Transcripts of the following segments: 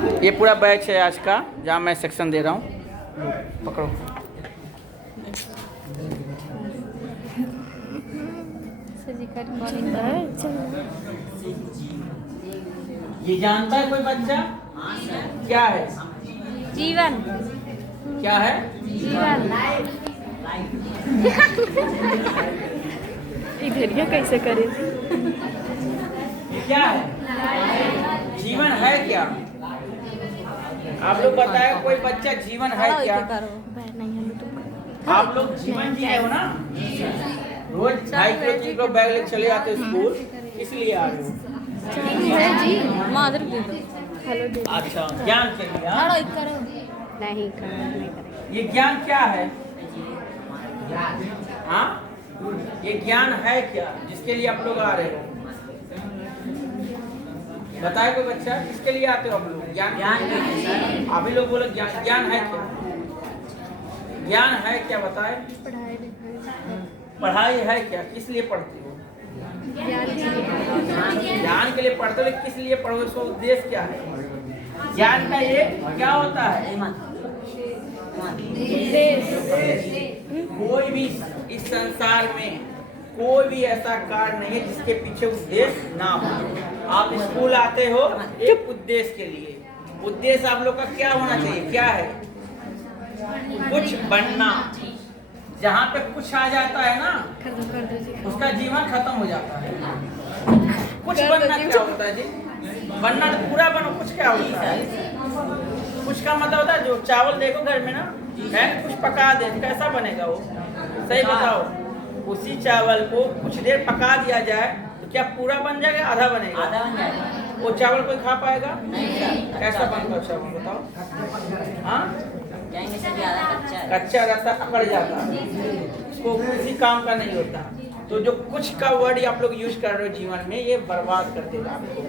ये पूरा बैच है आज का, जहाँ मैं सेक्शन दे रहा हूँ। पकड़ो। ये जानता है कोई बच्चा क्या है? जीवन। क्या है? जीवन। घड़िया कैसे करे? ये क्या है? जीवन है क्या? आप लोग बताए कोई बच्चा जीवन है क्या? आप लोग जीवन जी रहे हो ना? रोज 2.5 किलो 3 किलो बैग ले चले आते हो स्कूल, इसलिए आ रहे हो? जी माधुर हेलो अच्छा, ज्ञान के लिए। हाँ? नहीं ये ज्ञान क्या है? हाँ, ये ज्ञान है क्या जिसके लिए आप लोग आ रहे हो? बताए कोई बच्चा, किसके लिए आते हो आप लोग? ज्ञान अभी लोग बोलो ज्ञान है क्या? ज्ञान है क्या बताए? पढ़ाई है क्या? किस लिए पढ़ते हो? ज्ञान के लिए पढ़ते हो, लेकिन किस लिए पढ़ोगे? उसका उद्देश्य क्या है? ज्ञान का ये क्या होता है? कोई भी इस संसार में कोई भी ऐसा कार्य नहीं है जिसके पीछे उद्देश्य ना हो। आप स्कूल आते हो एक उद्देश्य के लिए। उद्देश्य आप लोग का क्या होना चाहिए? क्या है? कुछ बनना। जहाँ पे कुछ आ जाता है ना, उसका जीवन खत्म हो जाता है। कुछ बनना क्या होता है जी? बनना तो पूरा बनो। कुछ क्या होता है? कुछ का मतलब होता है जो चावल देखो घर में ना, है कुछ पका दे, कैसा बनेगा वो? सही बताओ। उसी चावल को कुछ देर पका दिया जाए तो क्या पूरा बन जाएगा? आधा बनेगा? आधा बन जाएगा। वो चावल कोई खा पाएगा? नहीं। कैसा बनता है चावल बताओ? हाँ, कच्चा रहता, अकड़ जाता, उसको किसी काम का नहीं होता। तो जो कुछ का वर्ड आप लोग यूज कर रहे हो जीवन में, ये बर्बाद कर देगा आपको।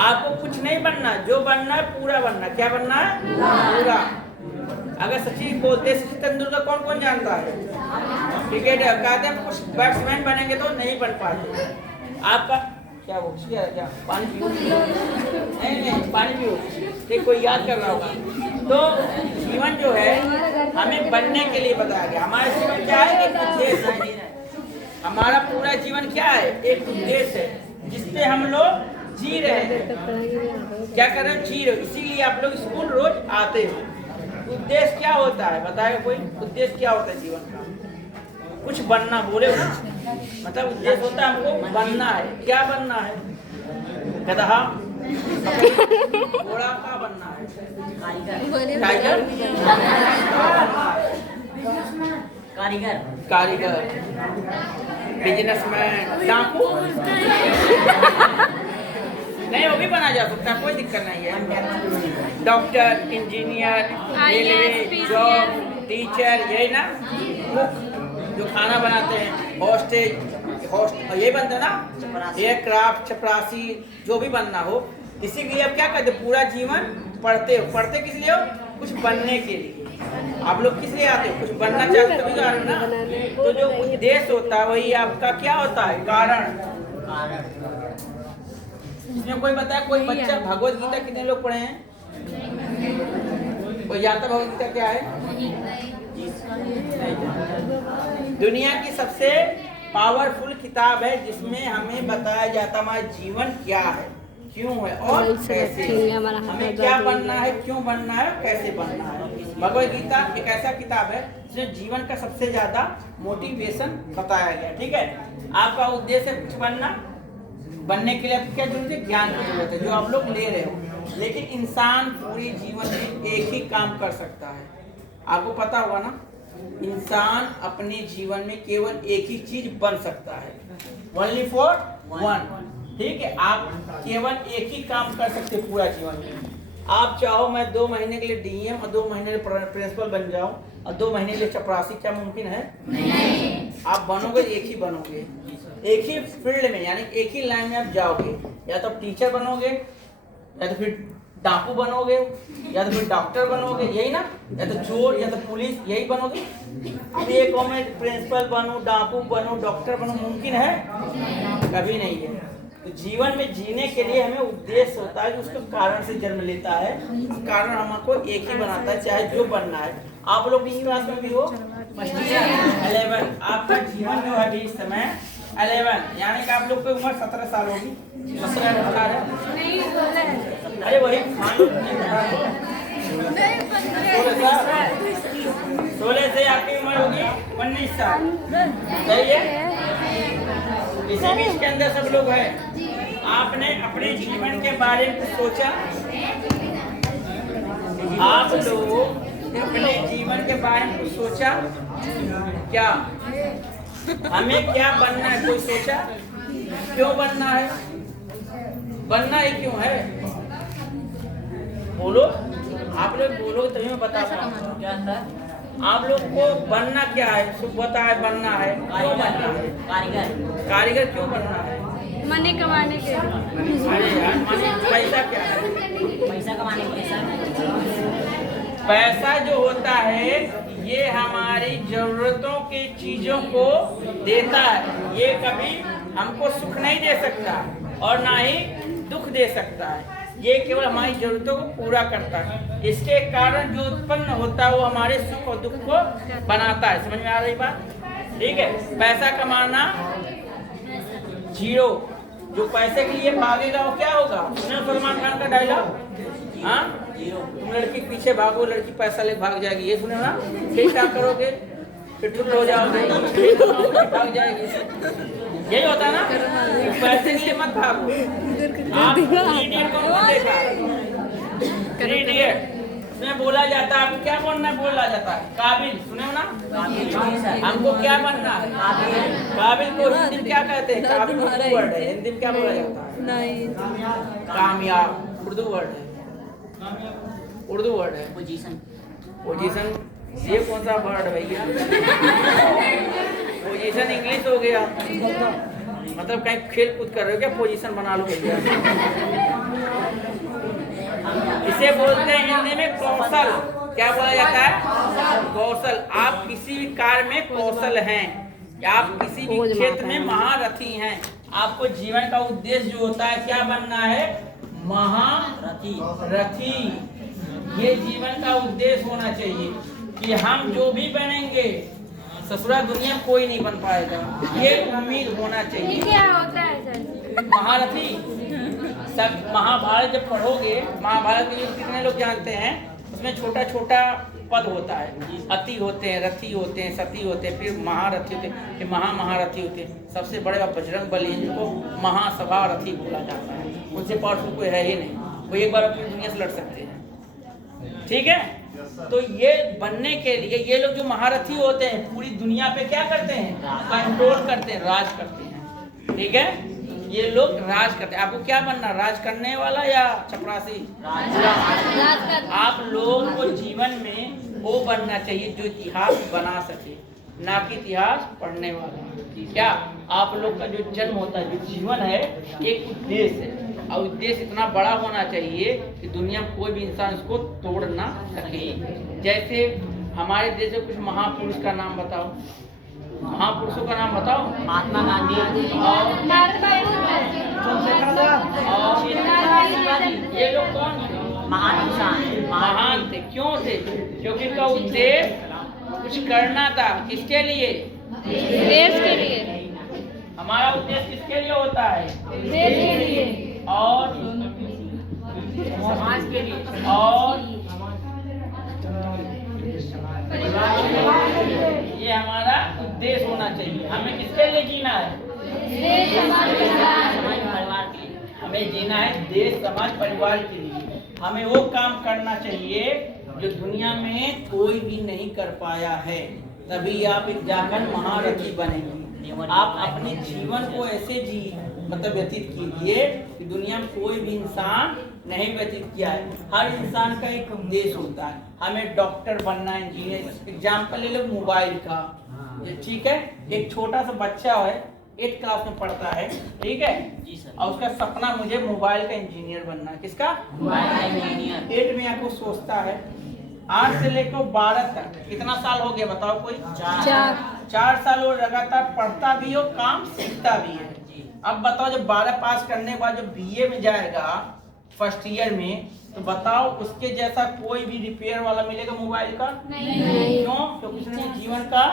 आपको कुछ नहीं बनना, जो बनना है पूरा बनना। क्या बनना है? पूरा। अगर सचिन बोलते, सचिन तेंदुलकर कौन कौन जानता है? क्रिकेटर। कहते हैं कुछ बैट्समैन बनेंगे तो नहीं बन पाते। आपका क्या वो क्या पानी पियो? नहीं, पानी पियो। ठीक, कोई याद कर रहा होगा। तो जीवन जो है हमें बनने के लिए बताया गया। हमारा जीवन क्या है? एक उद्देश्य है। हमारा पूरा जीवन क्या है? एक उद्देश्य है जिससे हम लोग जी रहे हैं। क्या कर रहे हैं? जी रहे हो। इसीलिए आप लोग स्कूल रोज आते हो। उद्देश्य क्या होता है बताएगा कोई? उद्देश्य क्या होता है जीवन का? कुछ बनना बोले हो ना, मतलब उद्देश्य होता है हमको बनना है। क्या बनना है? गधा, घोड़ा का बनना है? टाइगर, कारीगर, बिजनेसमैन, डाकू। नहीं, वो भी बना जा सकता है, कोई दिक्कत नहीं है। Doctor, engineer, railway, job, teacher, यही ना। कुक, जो खाना बनाते हैं, हॉस्टेज, यही बनता है ना। एयरक्राफ्ट, चपरासी, जो भी बनना हो। इसी के लिए आप क्या करते? पूरा जीवन पढ़ते हो। पढ़ते किस लिए हो? कुछ बनने के लिए। आप लोग किस लिए आते हो? कुछ बनना चाहते हो, तभी तो आ रहे हो ना। तो जो उद्देश्य होता है वही आपका क्या होता है? कारण। इसमें कोई बताया कोई बच्चा भगवत गीता कितने लोग पढ़े हैं? कोई जानता भगवत गीता क्या है? दुनिया की सबसे पावरफुल किताब है जिसमें हमें बताया जाता है हमारा जीवन क्या है, क्यों है और कैसे। हमें क्या बनना है, क्यों बनना है, कैसे बनना है। भगवत गीता एक ऐसा किताब है जिसमें जीवन का सबसे ज्यादा मोटिवेशन बताया गया। ठीक है, आपका उद्देश्य कुछ बनना। बनने के लिए आपको क्या जरूरत है? ज्ञान की जरूरत है, जो आप लोग ले रहे हो। लेकिन इंसान पूरे जीवन में एक ही काम कर सकता है। आपको पता होगा ना, इंसान अपने जीवन में केवल एक ही चीज बन सकता है। Only for one. ठीक है, आप केवल एक ही काम कर सकते पूरा जीवन में। आप चाहो मैं 2 महीने के लिए डीएम और 2 महीने के लिए प्रिंसिपल बन जाऊं और 2 महीने के लिए चपरासी, क्या मुमकिन है? नहीं। आप बनोगे एक ही बनोगे, एक ही फील्ड में, यानी एक ही लाइन में आप जाओगे। या तो टीचर बनोगे, या तो फिर डाकू बनोगे, या तो फिर डॉक्टर बनोगे, यही ना। या तो चोर, या तो पुलिस, यही बनोगे। अब ये कहो मैं प्रिंसिपल बनूं, डाकू बनूं, डॉक्टर बनूं, मुमकिन है? कभी नहीं है। तो जीवन में जीने के लिए हमें उद्देश्य होता है, जो उसका कारण से जन्म लेता है। कारण हमको एक ही बनाता है, चाहे जो बनना है। आप लोग भी क्लास में भी हो 11, आपका जीवन जो है अभी इस समय 11, यानी कि आप लोग की उम्र 17 साल होगी। 17 18 है, अरे वही 16 से आपकी उम्र होगी 19 साल, सही है। इसी बीच के अंदर सब लोग हैं। आपने अपने जीवन के बारे में सोचा? आप लोग अपने जीवन के बारे में कुछ सोचा क्या? हमें क्या बनना है, कोई सोचा? क्यों बनना है? बनना ही क्यों है? बोलो, आप लोग बोलो तभी मैं बता पाऊंगा क्या था। आप लोग को बनना क्या है? सुबह है बनना है, क्यों बनना है? कारीगर क्यों बनना है? मनी कमाने के। अरे यार, पैसा क्या है? पैसा कमाने के पैसा जो होता है ये हमारी जरूरतों की चीजों को देता है। ये कभी हमको सुख नहीं दे सकता और ना ही दुख दे सकता है। ये केवल हमारी जरूरतों को पूरा करता है। इसके कारण जो उत्पन्न होता है वो हमारे सुख और दुख को बनाता है। समझ में आ रही बात? ठीक है। पैसा कमाना जीरो, जो पैसे के लिए भागेगा वो क्या होगा? सुने सलमान खान का डायलॉग, हाँ, तुम लड़की पीछे भागो, लड़की पैसा ले भाग जाएगी। ये सुने ना? फिर क्या करोगे? फिर ठुक हो जाओगे, फिर भाग जाएगी। यही होता है ना? पैसे के लिए मत भागो। आप इडियट को देखा, इडियट उसमें बोला जाता है आपको क्या बनना है? बोला जाता है काबिल, सुने हो ना? हमको क्या बनना है? काबिल को हिंदी में क्या कहते हैं? काबिल उर्दू वर्ड है, हिंदी में क्या बोला जाता है? नहीं, कामयाब उर्दू वर्ड है, उर्दू वर्ड है। पोजीशन ये कौन सा वर्ड है भैया? पोजीशन इंग्लिश हो गया, मतलब कहीं खेल कूद कर रहे हो क्या? पोजीशन बना लो भैया। इसे बोलते हैं हिंदी में कौशल। क्या बोला जाता है? कौशल। आप किसी भी कार्य में कौशल हैं, आप किसी भी क्षेत्र में महारथी हैं। आपको जीवन का उद्देश्य जो होता है क्या बनना है? महारथी। ये जीवन का उद्देश्य होना चाहिए कि हम जो भी बनेंगे ससुरा दुनिया में कोई नहीं बन पाएगा, ये उम्मीद होना चाहिए। क्या होता है सर? महारथी सब महाभारत जब पढ़ोगे, महाभारत में कितने लोग जानते हैं? उसमें छोटा छोटा पद होता है। अति होते हैं, रथी होते हैं, सती होते हैं, फिर महारथी होते हैं, फिर महारथी होते हैं। सबसे बड़े बजरंग बली जिनको महासभा रथी बोला जाता है। उनसे पावरफुल कोई है ही नहीं, वो एक बार अपनी दुनिया से लड़ सकते हैं। ठीक है। तो ये बनने के लिए ये लोग जो महारथी होते हैं पूरी दुनिया पे क्या करते हैं? कंट्रोल करते हैं, राज करते हैं। ठीक है। ये लोग राज करते हैं। आपको क्या बनना? राज करने वाला या चपरासी? आप लोगों को जीवन में वो बनना चाहिए जो इतिहास बना सके, ना कि इतिहास पढ़ने वाला। क्या आप लोग का जो जन्म होता है, जो जीवन है, एक उद्देश्य है और उद्देश्य इतना बड़ा होना चाहिए कि दुनिया में कोई भी इंसान इसको तोड़ ना सके। जैसे हमारे देश में कुछ महापुरुष का नाम बताओ, महापुरुषों का नाम बताओ। महात्मा गांधी और ये लोग कौन? महान इंसान, महान थे। क्यों थे? क्योंकि इनका उद्देश्य कुछ करना था। किसके लिए? देश के लिए। हमारा उद्देश्य किसके लिए होता है? देश के लिए और समाज के लिए और ये हमारा उद्देश्य होना चाहिए। हमें किसके लिए जीना है? समाज परिवार के लिए। हमें जीना है देश, समाज, परिवार के लिए। हमें वो काम करना चाहिए जो दुनिया में कोई भी नहीं कर पाया है, तभी आप एक जाकर महारथी बनेंगे। आप अपने जीवन को ऐसे मतलब व्यतीत कीजिए कि दुनिया में कोई भी इंसान नहीं व्यतीत किया है। हर इंसान का एक उद्देश्य होता है। हमें डॉक्टर बनना है, इंजीनियर। एग्जाम्पल ले लो मोबाइल का, ठीक है। एक छोटा सा बच्चा है, 8th क्लास में पढ़ता है, ठीक है जी सर। और उसका सपना मुझे मोबाइल का इंजीनियर बनना है। किसका? मोबाइल का इंजीनियर। 8 में आपको सोचता है। 8 से लेकर 12 तक कितना साल हो गया बताओ कोई? 4 साल वो लगातार पढ़ता भी हो, काम सीखता भी है। अब बताओ जब 12 पास करने के बाद जब बीए में जाएगा फर्स्ट ईयर में, तो बताओ उसके जैसा कोई भी रिपेयर वाला मिलेगा मोबाइल का? नहीं। क्यों? क्योंकि उसने जीवन का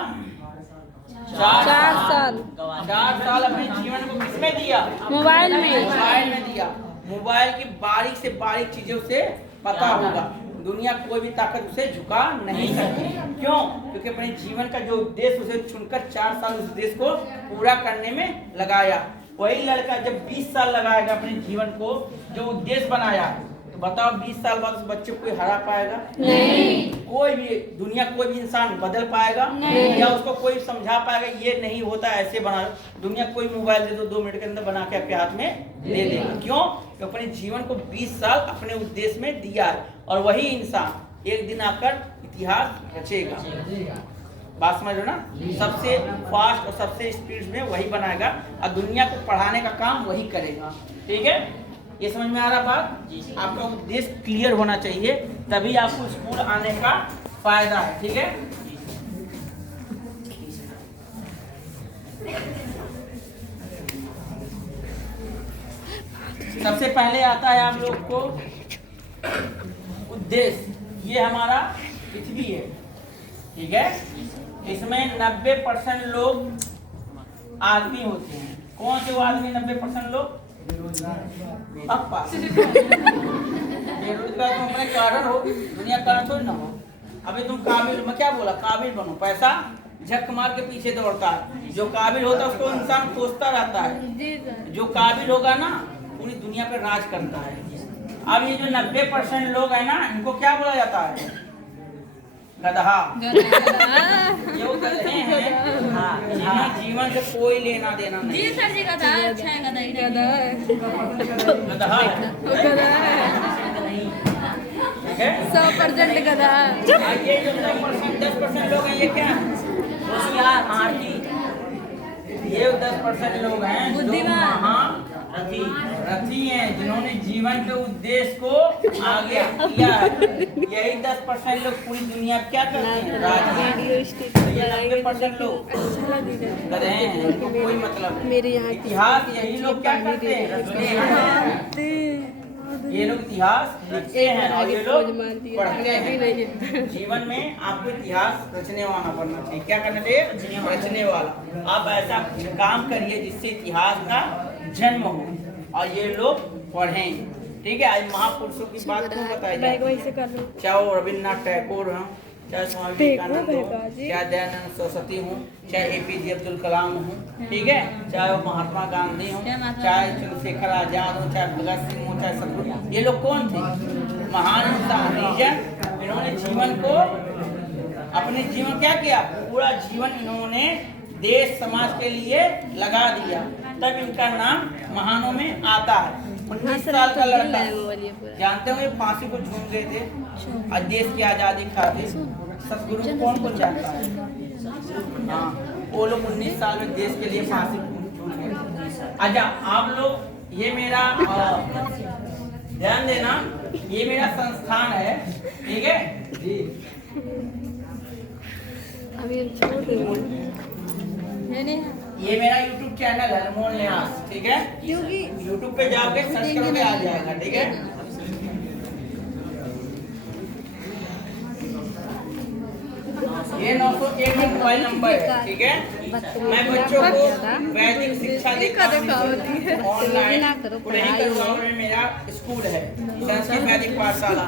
4 साल 4 साल अपने जीवन को किसमें दिया? मोबाइल में। मोबाइल में दिया। मोबाइल की बारीक से बारीक चीजें उसे पता होगा। दुनिया कोई भी ताकत उसे झुका नहीं सकती। क्यों? क्योंकि अपने जीवन का जो उद्देश्य उसे चुनकर 4 साल उस उद्देश्य को पूरा करने में लगाया। वही लड़का जब 20 साल लगाएगा अपने जीवन को जो उद्देश्य बनाया, तो बताओ 20 साल बाद उस बच्चे को कोई हरा पाएगा? नहीं। कोई भी दुनिया कोई भी इंसान बदल पाएगा? नहीं। या उसको कोई समझा पाएगा ये नहीं होता ऐसे बना? दुनिया कोई मोबाइल दे दो 2 मिनट के अंदर बना के आपके हाथ में दे देगा। क्यों? तो अपने जीवन को 20 साल अपने उद्देश्य में दिया है, और वही इंसान एक दिन आकर इतिहास रचेगा। बात समझ लो ना? सबसे फास्ट और सबसे स्पीड में वही बनाएगा, और दुनिया को पढ़ाने का काम वही करेगा। ठीक है? ये समझ में आ रहा बात? आपका उद्देश्य क्लियर होना चाहिए, तभी आपको स्कूल आने का फायदा है। ठीक है? सबसे पहले आता है आप लोग को उद्देश्य। ये हमारा पृथ्वी है, ठीक है? इसमें 90% लोग आदमी होते हैं। कौन से वो आदमी 90% लोग? पप्पा। बेरोजगार तुम अपने कारण हो, दुनिया कारण थोड़ी ना हो। अभी तुम काबिल, मैं क्या बोला, काबिल बनो। पैसा झक मार के पीछे दौड़ता है। जो काबिल होता है उसको इंसान खोजता रहता है। जो काबिल होगा ना पूरी दुनिया पे राज करता है। अब ये जो 90% लोग हैं ना, इनको क्या बोला जाता है? गधा। ये वो गधे हैं, हाँ, जिन्हें जीवन से कोई लेना देना नहीं। जी सर जी गधा अच्छा है, गधा है। गधा है, ठीक है? 100% गधा है। ये जो 10% लोग हैं, ये क्या है? होशियार, आरती। ये 10% लोग हैं जो रथी हैं, जिन्होंने जीवन के उद्देश्य को आगे किया है। यही 10% लोग पूरी दुनिया क्या करते हैं? राजनीति। ये 90% लोग गधे हैं, इनको कोई मतलब नहीं। इतिहास यही लोग क्या करते हैं? रचते हैं। ये लोग इतिहास लिखते हैं और ये लोग पढ़ते हैं। जीवन में आपको इतिहास रचने वाला बनना चाहिए। क्या करना चाहिए? रचने वाला। आप ऐसा काम करिए जिससे इतिहास का जन्म हो और ये लोग पढ़ें। ठीक है? आज महापुरुषों की बात क्यों बताई जाती है? चाहे वो रविन्द्रनाथ टैगोर हों, चाहे स्वामी विवेकानंद हो, चाहे दयानंद सरस्वती हूँ, चाहे APJ अब्दुल कलाम हूँ, ठीक है? चाहे वो महात्मा गांधी हूँ, चाहे चंद्रशेखर आजाद हो, चाहे भगत सिंह हो, चाहे सतगुरु। ये लोग कौन थे? महान इंसान, रीजन। इन्होंने जीवन को, अपने जीवन क्या किया? पूरा जीवन इन्होंने देश समाज के लिए लगा दिया, तब इनका नाम महानों में आता है। 19 साल का लड़का, जानते हो ये फांसी को झूम गए थे और देश की आजादी खातिर। सतगुरु को कौन कौन जानता है? हाँ, वो लोग 19 साल में देश के लिए फांसी झूम गए। अच्छा, आप लोग ये मेरा ध्यान देना, ये मेरा संस्थान है, ठीक है? ये मेरा YouTube चैनल है, अनमोल न्यास, ठीक है? YouTube पे जाओगे सर्च करोगे आ जाएगा, ठीक है? ये 901 मोबाइल नंबर है, ठीक है? मैं बच्चों को वैदिक शिक्षा देता हूँ ऑनलाइन। पुणे करुआपुर में मेरा स्कूल है, संस्कृत वैदिक पाठशाला,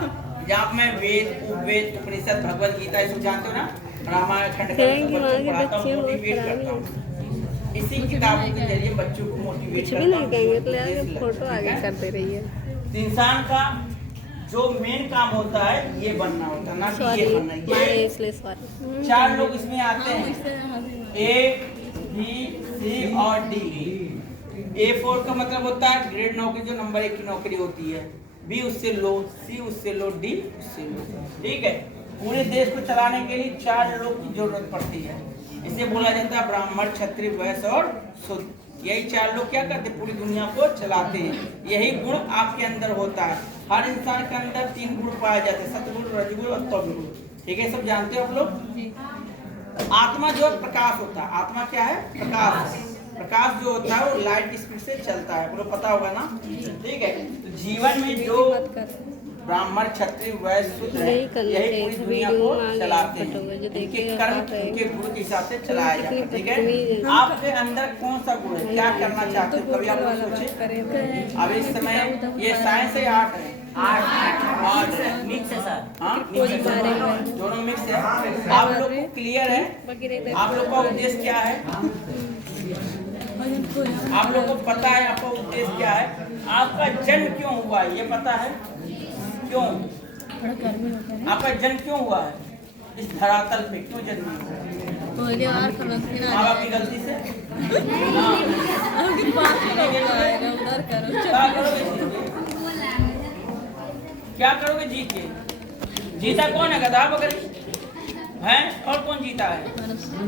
जहाँ मैं वेद, उपवेद, उपनिषद, भगवद गीता, इसको जानते हो ना, रामायण खंड पढ़ाता हूँ, मोटिवेट करता हूँ। इसी किताबों के जरिए बच्चों को मोटिवेट फोटो आगे करते रहिए। इंसान का जो मेन काम होता है ये बनना होता है, ना कि ये बनना है। 4 लोग इसमें आते हैं, A, B, C और D। A4 का मतलब होता है ग्रेड नौकरी, जो नंबर 1 की नौकरी होती है। B उससे लो, C उससे लो, D उससे लो, ठीक है? पूरे देश को चलाने के लिए 4 लोग की जरूरत पड़ती है। इसे बोला जाता है ब्राह्मण, क्षत्रिय, वैश्य और शूद्र। यही 4 लोग क्या करते हैं? पूरी दुनिया को चलाते हैं। यही गुण आपके अंदर होता है। हर इंसान के अंदर 3 गुण पाए जाते हैं, सतगुण, रजगुण और तमगुण, ठीक है? सब जानते हो आप लोग? आत्मा जो प्रकाश होता है, आत्मा क्या है? प्रकाश। प्रकाश जो होता है वो लाइट स्पीड से चलता है, आपको पता होगा ना। ठीक है, तो जीवन में जो ब्राह्मण क्षत्रिय वैश्य शूद्र है, यही पूरी दुनिया को चलाते हैं। इनके कर्म इनके गुण के हिसाब से चलाया जाता है। ठीक है, आपके अंदर कौन सा गुण है, क्या करना चाहते हो, कभी आप लोग सोचे? अब इस समय ये साइंस है, आर्ट है? आर्ट है, मिक्स है सर। हाँ, दोनों मिक्स है। आप लोग को क्लियर है आप लोग का उद्देश्य क्या है? आप लोग को पता है आपका उद्देश्य क्या है? आपका जन्म क्यों हुआ है ये पता है? क्यों आपका जन्म क्यों हुआ है इस धरातल पे? क्यों जन्म हुआ? माँ बाप की गलती से? क्या करोगे जीत के? जीता कौन है? गधा बकरी है? और कौन जीता है?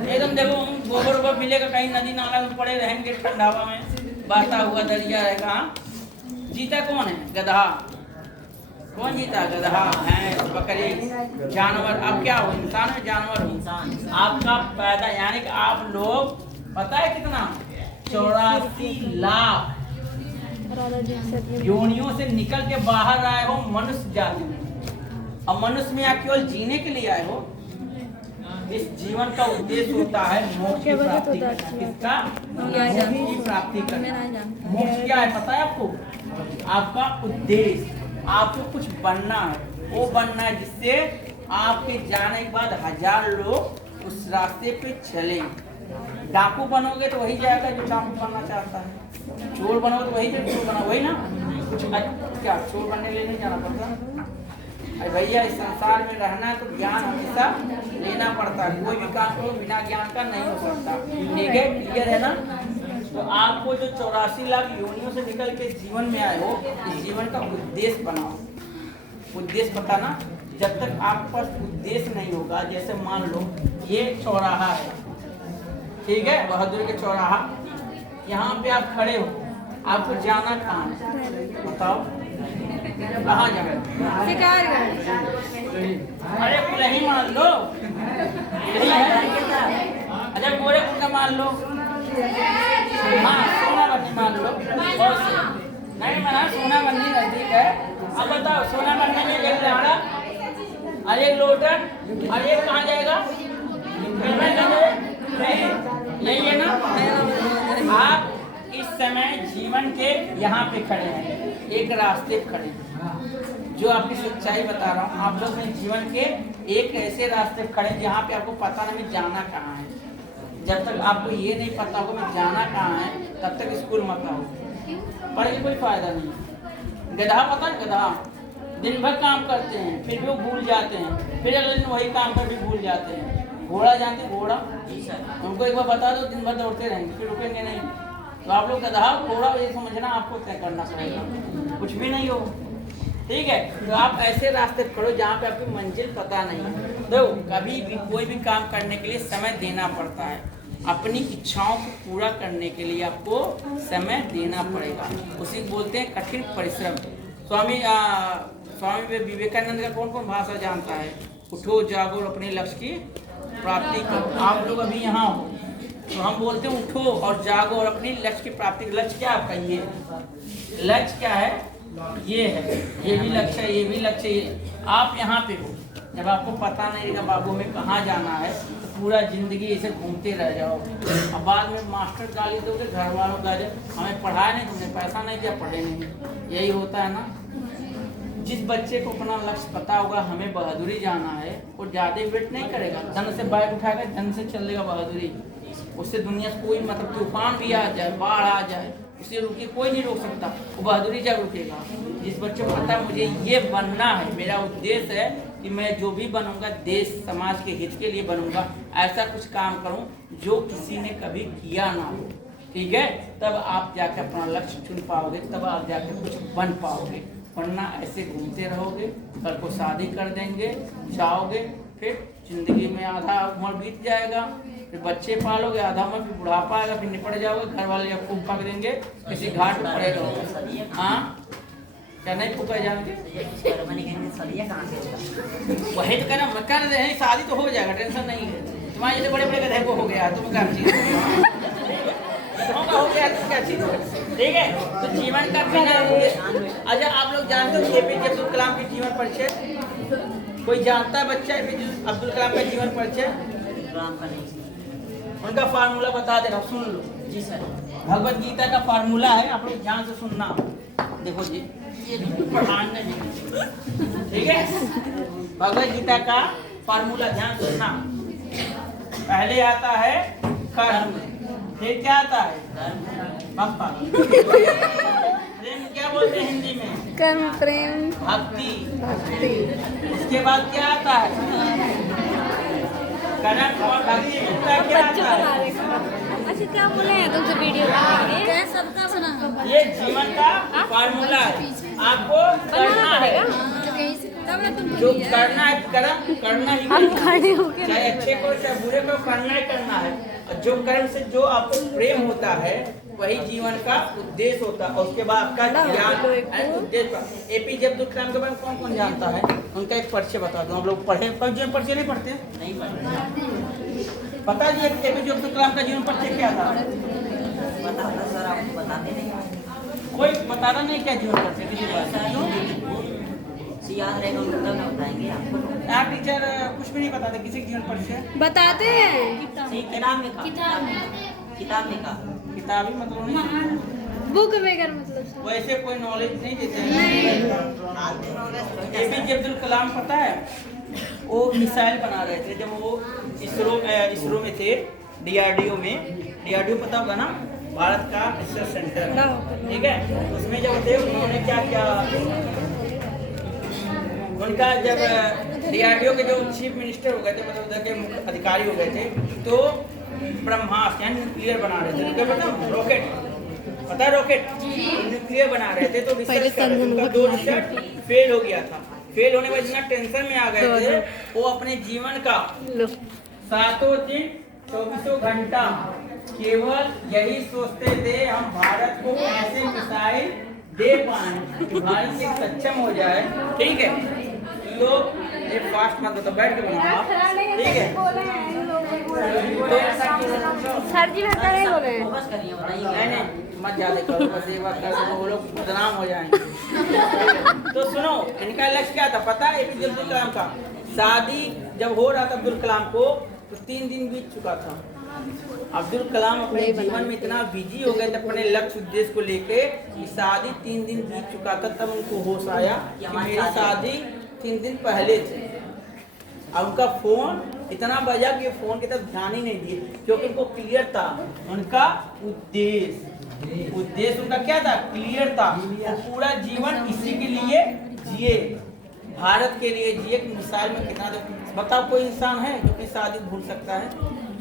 एकदम देखो, गोबर वोबर मिलेगा कहीं, नदी नाला में पड़े रहेंगे, ठंडावा में बहता हुआ दरिया रहेगा। जीता कौन है? गधा। कौन जीता? गधा, भैंस, बकरी, जानवर। अब क्या हो? इंसान है, जानवर हो? इंसान। आपका पैदा यानी कि आप लोग पता है कितना? 84 लाख योनियों से निकल के बाहर आए हो मनुष्य जाति में। और मनुष्य में आप केवल जीने के लिए आए हो। इस जीवन का उद्देश्य होता है मोक्ष की प्राप्ति करना। किसका? मोक्ष की प्राप्ति करना। मोक्ष क्या है पता है आपको? आपका उद्देश्य, आपको कुछ बनना है, वो बनना है जिससे आपके जाने के बाद 1000 लोग उस रास्ते पे चले। डाकू बनोगे तो वही जाएगा जो डाकू बनना चाहता है, चोर बनोगे तो वही चोर बना, वही ना। कुछ क्या चोर बनने के लिए नहीं जाना पड़ता? अरे भैया, इस संसार में रहना है तो ज्ञान हमेशा लेना पड़ता है। कोई भी काम करो बिना ज्ञान का नहीं हो सकता। ठीक है, क्लियर है ना? तो आपको जो 84 लाख योनियों से निकल के जीवन में आए हो, इस जीवन का उद्देश्य बनाओ। उद्देश्य पता ना, जब तक आपके पास उद्देश्य नहीं होगा, जैसे मान लो ये चौराहा है, ठीक है, बहादुर के चौराहा, यहाँ पे आप खड़े हो, आपको जाना कहाँ है बताओ? कहाँ जाना? अरे नहीं मान लो, अच्छा गोरखपुर का मान लो, हाँ सोनाबंदी मान लो, नहीं माना सोनाबंदी नजदीक है। अब बताओ सोनाबंदी में एक लहड़ा और एक लोटन और एक कहाँ जाएगा? यही है ना? आप इस समय जीवन के यहाँ पे खड़े हैं, एक रास्ते पे खड़े हैं। जो आपकी सच्चाई बता रहा हूँ, आप लोग अपने जीवन के एक ऐसे रास्ते पे खड़े हैं जहाँ पे आपको पता नहीं जाना कहाँ है। जब तक आपको ये नहीं पता होगा मैं जाना कहाँ है, तब तक स्कूल मत आओ, पढ़ के कोई फायदा नहीं। गधा पता है? गधा दिन भर काम करते हैं फिर भी वो भूल जाते हैं, फिर अगले दिन वही काम कर भी भूल जाते हैं। घोड़ा जानते हैं? घोड़ा उनको एक बार बता दो, दिन भर दौड़ते रहेंगे, फिर रुकेंगे नहीं। तो आप लोग गधा घोड़ा ये समझना आपको तय करना पड़ेगा, कुछ भी नहीं हो। ठीक है, तो आप ऐसे रास्ते खड़ो जहाँ पे आपकी मंजिल पता नहीं। देखो, कभी भी कोई भी काम करने के लिए समय देना पड़ता है। अपनी इच्छाओं को पूरा करने के लिए आपको समय देना पड़ेगा, उसी बोलते हैं कठिन परिश्रम। स्वामी विवेकानंद का कौन कौन भाषा जानता है? उठो जागो और अपने लक्ष्य की प्राप्ति करो। आप लोग अभी यहाँ हो तो हम बोलते हैं उठो और जागो और अपनी लक्ष्य की प्राप्ति। लक्ष्य क्या आपका? ये लक्ष्य क्या है? ये है, ये भी लक्ष्य है, ये भी लक्ष्य है। आप यहाँ पे हो, जब आपको पता नहीं रहेगा बाबू में कहाँ जाना है, तो पूरा जिंदगी ऐसे घूमते रह जाओ। अब बाद में मास्टर गाली दोगे, घर वालों का हमें पढ़ाया नहीं, तुमने पैसा नहीं दिया, पढ़े नहीं। यही होता है ना। जिस बच्चे को अपना लक्ष्य पता होगा हमें बहादुरी जाना है, वो ज़्यादा वेट नहीं करेगा, धन से बैग उठाएगा, धन से चलेगा बहादुरी। उससे दुनिया से कोई मतलब तूफान भी आ जाए, बाढ़ आ जाए, उसे रुके कोई नहीं रोक सकता, वो बहादुरी जब रुकेगा। जिस बच्चे को पता मुझे ये बनना है, मेरा उद्देश्य है कि मैं जो भी बनूंगा देश समाज के हित के लिए बनूंगा, ऐसा कुछ काम करूं जो किसी ने कभी किया ना हो। ठीक है, तब आप जाकर अपना लक्ष्य चुन पाओगे, तब आप जाकर कुछ बन पाओगे। वरना ऐसे घूमते रहोगे, कल को शादी कर देंगे, जाओगे, फिर जिंदगी में आधा उम्र बीत जाएगा, फिर बच्चे पालोगे, आधा उम्र फिर बुढ़ापा आएगा, फिर निपट जाओगे, घर वाले जब खूब पक देंगे, किसी घाट पर पड़े रहोगे। हाँ, क्या नहीं पुकाए जाएंगे? वही तो कहना, मैं कह रहे हैं शादी तो हो जाएगा, टेंशन नहीं है। तुम्हारे जैसे बड़े बड़े गधे को हो गया, तुम्हें क्या चाहिए? जाती क्या चीज है, ठीक है। तो जीवन का बिना अच्छा आप लोग जानते हो एपीजे अब्दुल कलाम के जीवन परिचय, कोई जानता है बच्चा एपीजे अब्दुल कलाम का जीवन परिचय? उनका फार्मूला बता दे रहा हूँ, सुन लो जी सर। भगवत गीता का फार्मूला है, आप लोग ध्यान से सुनना। देखो जी ये पढ़ान नहीं, ठीक है। भगवत गीता का फार्मूला ध्यान से सुनना। पहले आता है कर्म, फिर क्या आता है भक्ति। प्रेम क्या बोलते हैं हिंदी में? कर्म, प्रेम, भक्ति। भक्ति। उसके बाद क्या आता है कर्म और भक्ति मिलता है, क्या आता है? अच्छा क्या बोले हैं तुमसे वीडियो बनाएंगे? सबका बना ये जीवन का फार्मूला है, आपको करना है तब ना तुम जो करना है, कर्म करना ही हम खड़े होके चाहे अच्छे को चाहे बुरे को करना ही करना है। और जो कर्म से जो आपको प्रेम होता है वही जीवन का उद्देश्य होता है। और उसके बाद आपका ज्ञान उद्देश्य। एपीजे अब्दुल कलाम के बारे में कौन कौन जानता है? उनका एक परिचय बता दूं। आप लोग पढ़े जीवन परिचय नहीं पढ़ते? नहीं पढ़ते। पता है एपीजे अब्दुल कलाम का जीवन परिचय क्या था? पता था सर, आपको बताते नहीं। कोई बताना नहीं क्या जीवन परिचय किसी बात क्यों? याद रहेगा मतलब ना बताएंगे आपको। आप टीचर कुछ भी नहीं बताते किसी जीवन परिचय? बताते हैं। सही किताब में कहा, किताब में कहा। किताबी मतलब नहीं, बुक वगैरह मतलब वैसे कोई नॉलेज नहीं देते हैं। एपीजे अब्दुल कलाम पता है वो मिसाइल बना रहे थे जब वो इसरो में थे, डीआरडीओ में। डीआरडीओ पता होगा ना, भारत का रिसर्च सेंटर, ठीक है। उसमें जब थे उन्होंने क्या किया, उनका जब डीआरडीओ के जो चीफ मिनिस्टर हो गए थे, मतलब उधर के मुख्य अधिकारी हो गए थे, तो ब्रह्मास्त्र यानी न्यूक्लियर बना रहे थे। क्या पता रॉकेट, पता है रॉकेट न्यूक्लियर बना रहे थे। तो रिसर्च कर रहे थे, उनका 2 रिसर्च फेल हो गया था। फेल होने के बाद इतना टेंशन में आ गए थे वो अपने जीवन का 7 दिन 24 घंटा केवल यही सोचते थे हम भारत को ऐसे मिसाइल दे पाए कि भारत से सक्षम हो जाए, ठीक है। लोग ये फास्ट मत तो बैठ के बनाओ आप, ठीक है। सर जी बेहतर नहीं बोले हैं। फोकस करिए, बताइए। नहीं मत ज्यादा करो, बस एक बार कर दो वो लोग बदनाम हो जाएंगे। तो सुनो इनका लक्ष्य क्या था पता है? एपीजे अब्दुल कलाम का शादी जब हो रहा था अब्दुल कलाम को तो 3 दिन बीत चुका था। अब्दुल कलाम अपने जीवन में इतना बिजी हो गए थे अपने लक्ष्य उद्देश्य को लेके कि शादी 3 दिन बीत चुका था। तब उनको होश आया कि मेरी शादी 3 दिन पहले थी। अब उनका फोन इतना बजा कि फोन की तरफ ध्यान ही नहीं दिए, क्योंकि उनको क्लियर था उनका उद्देश्य उनका क्या था, क्लियर था। वो पूरा जीवन इसी के लिए जिए, भारत के लिए जिए। कि मिसाइल में कितना बताओ कोई इंसान है जो कि शादी भूल सकता है?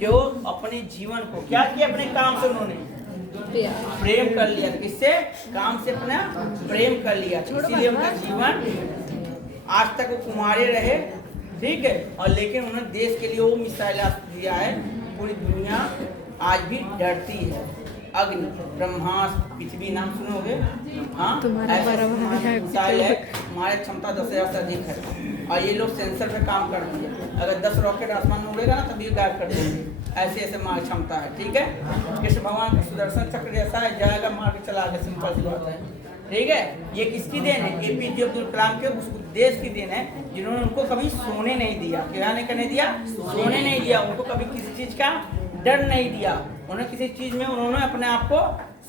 जो अपने जीवन को क्या किया, अपने काम से उन्होंने प्रेम कर लिया। किससे? काम से अपना प्रेम कर लिया, इसीलिए उनका जीवन आज तक वो कुमारे रहे, ठीक है। और लेकिन उन्होंने देश के लिए वो मिसाइल दिया है, पूरी दुनिया आज भी डरती है। अग्नि, ब्रह्मास्त्र, पृथ्वी नाम सुनोगे? हाँ, मिसाइल है, हमारे क्षमता 10,000 से अधिक है। और ये लोग सेंसर पे काम करते हैं। अगर 10 रॉकेट आसमान में उड़ेगा ना तभी गायब कर देंगे। ऐसे ऐसे हमारी क्षमता है, ठीक है। कृष्ण भगवान का सुदर्शन चक्र जैसा है, जाएगा मार के चला गया, सिंपल सी बात है, ठीक है। ये किसकी देन है? एपीजे अब्दुल कलाम के उस उद्देश्य की देन है जिन्होंने उनको कभी सोने नहीं दिया। क्या नहीं करने दिया? सोने नहीं दिया। उनको कभी किसी चीज का डर नहीं दिया। उन्हें किसी चीज में उन्होंने अपने आप को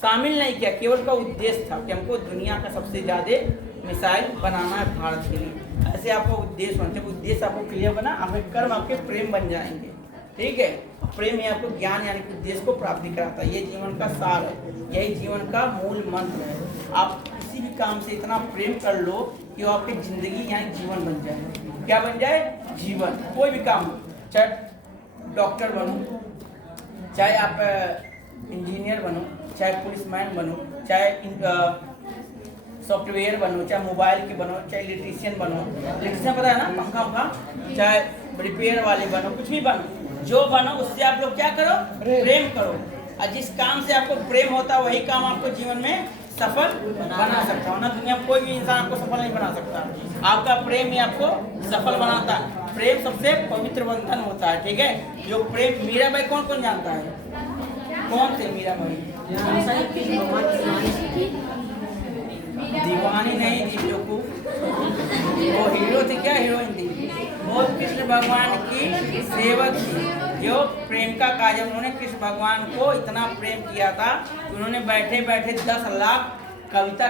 शामिल नहीं किया। केवल का उद्देश्य था कि हमको दुनिया का सबसे ज्यादा मिसाइल बनाना है भारत के लिए। ऐसे आपका उद्देश्य होना चाहिए। उद्देश्य आपको क्लियर बना, आपके कर्म आपके प्रेम बन जाएंगे, ठीक है। प्रेम ही आपको ज्ञान यानी कि उद्देश्य को प्राप्ति कराता है। ये जीवन का सार है, यही जीवन का मूल मंत्र है। आप किसी भी काम से इतना प्रेम कर लो कि वो आपकी जिंदगी यानी जीवन बन जाए। क्या बन जाए? जीवन। कोई भी काम, चाहे डॉक्टर बनो, चाहे आप इंजीनियर बनो, चाहे पुलिसमैन बनो, चाहे सॉफ्टवेयर बनो, चाहे मोबाइल के बनो, चाहे इलेक्ट्रीशियन बनो। इलेक्ट्रीशियन पता है ना, पंखा उखा, चाहे रिपेयर वाले बनो, कुछ भी बनो, जो बनो उससे आप लोग क्या करो? प्रेम करो। और जिस काम से आपको प्रेम होता है वही काम आपको जीवन में सफल बना सकता है। ना दुनिया में कोई भी इंसान आपको सफल नहीं बना सकता। आपका प्रेम ही आपको सफल बनाता है। प्रेम सबसे पवित्र बंधन होता है, ठीक है। जो प्रेम, मीरा भाई कौन कौन जानता है? कौन थे मीरा भाई? सही कृष्ण भगवान की कहानी थी। दीवानी नहीं थी बेवकूफ, वो हीरो थी क्या हीरोइन थी? वो कृष्ण भगवान की सेवक थी जो प्रेम का काज। उन्होंने कृष्ण भगवान को इतना प्रेम किया था कि उन्होंने बैठे बैठे 10 लाख कविता